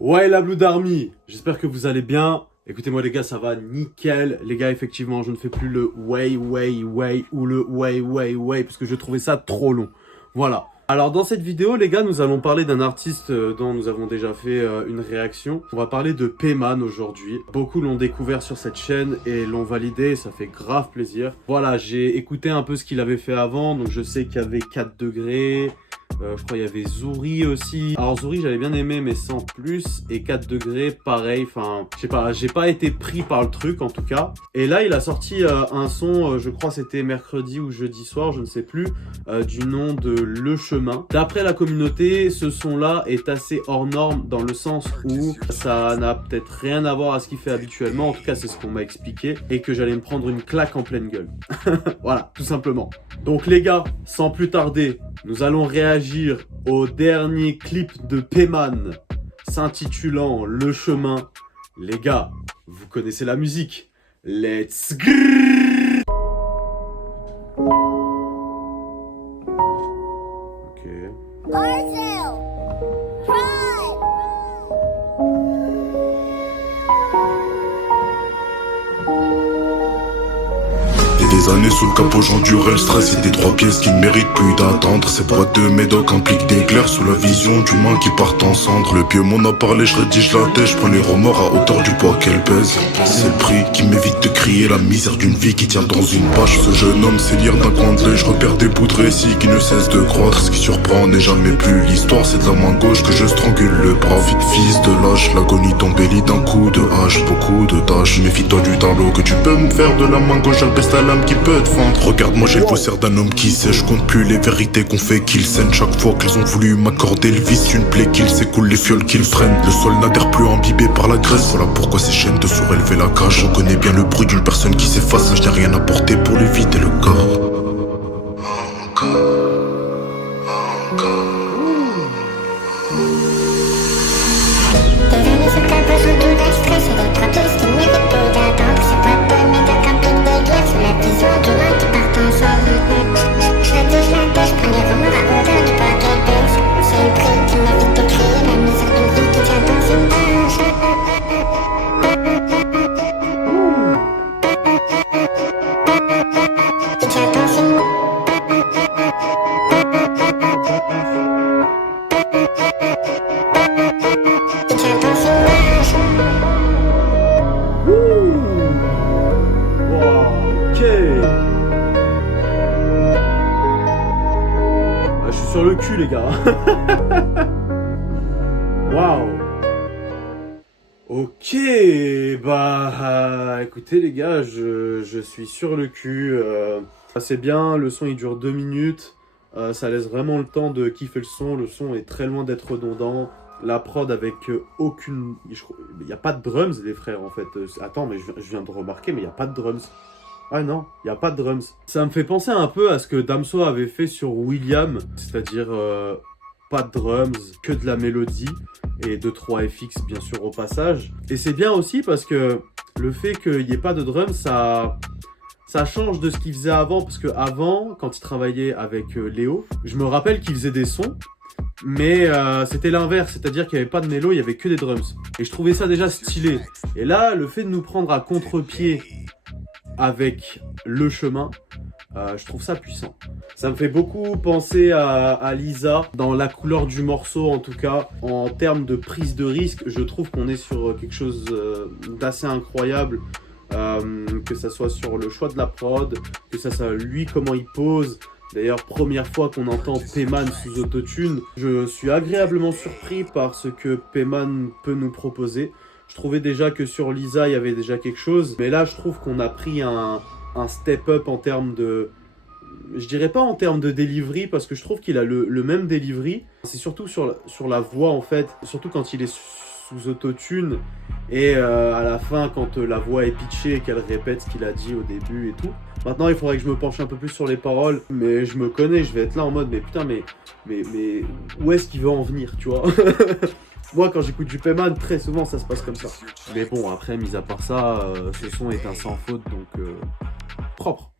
Ouais la Blood Army, j'espère que vous allez bien. Écoutez-moi les gars, ça va nickel. Les gars, effectivement, je ne fais plus le way ou le way parce que je trouvais ça trop long. Voilà. Alors dans cette vidéo, les gars, nous allons parler d'un artiste dont nous avons déjà fait une réaction. On va parler de Payman aujourd'hui. Beaucoup l'ont découvert sur cette chaîne et l'ont validé, ça fait grave plaisir. Voilà, j'ai écouté un peu ce qu'il avait fait avant, donc je sais qu'il y avait 4 degrés. Je crois qu'il y avait Zouri aussi. Alors Zouri j'avais bien aimé mais sans plus. Et 4 degrés pareil, enfin je sais pas, j'ai pas été pris par le truc en tout cas. Et là il a sorti un son, je crois c'était mercredi ou jeudi soir, je ne sais plus, du nom de Le Chemin. D'après la communauté, ce son là est assez hors norme dans le sens où ça n'a peut-être rien à voir à ce qu'il fait habituellement. En tout cas c'est ce qu'on m'a expliqué. Et que j'allais me prendre une claque en pleine gueule. Voilà, tout simplement. Donc les gars, sans plus tarder, nous allons réagir au dernier clip de Payman s'intitulant Le Chemin. Les gars, vous connaissez la musique. Let's go! Ok. Des années sous le capot, j'endurais le stress et des 3 pièces qui ne méritent plus d'attendre. Ces boîtes de médoc impliquent des clairs sous la vision d'humains qui partent en cendres. Le pied m'en a parlé, je rédige la tête, je prends les remords à hauteur du poids qu'elle pèse. C'est le prix qui m'évite de crier la misère d'une vie qui tient dans une page. Ce jeune homme sait lire d'un coin de l'œil, je repère des bouts de récits qui ne cessent de croître. Ce qui surprend n'est jamais plus l'histoire, c'est de la main gauche que je strangule le bras. Fils de lâche, l'agonie t'embellit d'un coup de hache, beaucoup de tâches. Méfie-toi du tableau que tu peux me faire de la main gauche, j'abaisse ta lame qui peut te fendre. Regarde-moi, j'ai le faussaire d'un homme qui sait. Je compte plus les vérités qu'on fait qu'ils saignent. Chaque fois qu'ils ont voulu m'accorder le vice, une plaie qu'ils s'écoulent, les fioles qu'ils freinent. Le sol n'adhère plus imbibé par la graisse. Voilà pourquoi ces chaînes de surélever la cage. On connaît bien le bruit d'une personne qui s'efface. Là je n'ai rien apporté pour lui vider le corps. Je suis sur le cul les gars. Waouh. Ok, bah écoutez les gars, je suis sur le cul. C'est bien, le son il dure 2 minutes. Ça laisse vraiment le temps de kiffer le son. Le son est très loin d'être redondant. La prod avec aucune... Il n'y a pas de drums les frères en fait. Attends, mais je viens de remarquer, mais il n'y a pas de drums. Ah non, il n'y a pas de drums. Ça me fait penser un peu à ce que Damso avait fait sur William, c'est-à-dire pas de drums, que de la mélodie et 2-3 FX bien sûr au passage. Et c'est bien aussi parce que le fait qu'il n'y ait pas de drums, ça change de ce qu'il faisait avant. Parce que avant, quand il travaillait avec Léo, je me rappelle qu'il faisait des sons, mais c'était l'inverse, c'est-à-dire qu'il n'y avait pas de mélo, il n'y avait que des drums. Et je trouvais ça déjà stylé. Et là, le fait de nous prendre à contre-pied avec Le Chemin, je trouve ça puissant. Ça me fait beaucoup penser à Lisa, dans la couleur du morceau en tout cas. En termes de prise de risque, je trouve qu'on est sur quelque chose d'assez incroyable. Que ça soit sur le choix de la prod, que ça soit lui comment il pose. D'ailleurs, première fois qu'on entend Payman sous autotune, je suis agréablement surpris par ce que Payman peut nous proposer. Je trouvais déjà que sur Lisa, il y avait déjà quelque chose. Mais là, je trouve qu'on a pris un step-up en termes de... Je dirais pas en termes de delivery, parce que je trouve qu'il a le même delivery. C'est surtout sur la voix, en fait. Surtout quand il est sous autotune. Et à la fin, quand la voix est pitchée et qu'elle répète ce qu'il a dit au début et tout. Maintenant, il faudrait que je me penche un peu plus sur les paroles. Mais je me connais, je vais être là en mode, mais putain, mais où est-ce qu'il veut en venir, tu vois? Moi, quand j'écoute du Payman, très souvent, ça se passe comme ça. Mais bon, après, mis à part ça, ce son est un sans faute, donc propre.